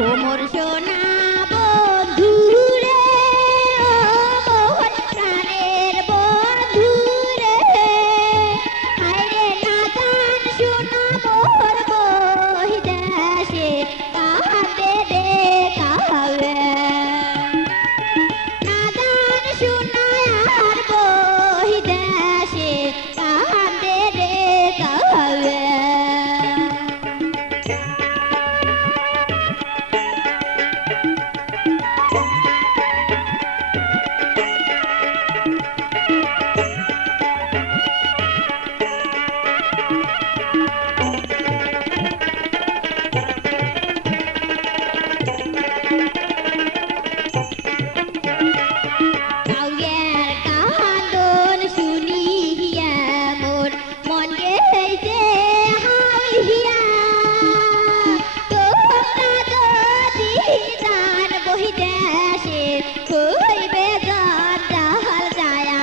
মোর সোনা বন্ধু রে ও মোহন প্রাণের বন্ধু রে হায়রে নাদান সোনা মোর বহি দেশে কাঁদে রে কাবে নাদান সোনা আর বহি দেশে কাঁদে রে কাবে কাউয়ের কান্দন শুনিয়া মোর মন গেছে হাউলিয়া তোমরা যদি দান বহি দেশে হইবে গন্ডাল যায়া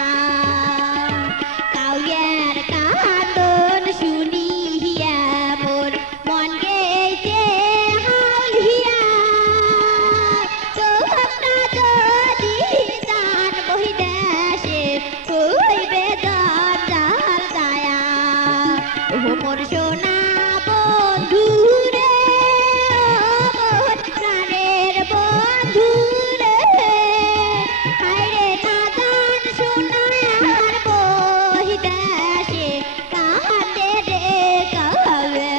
কাউয়ের কান্দন শুনিয়া মোর মন গেছে হাউলিয়া তোমরা যদি দান বহি দেশে হইবে গন্ডাল যায়া ও মোর সোনা বন্ধু রে ও মোর প্রাণের বন্ধু রে হায়রে নাদান সোনা আর বহি দেশে কাঁদে রে কাবে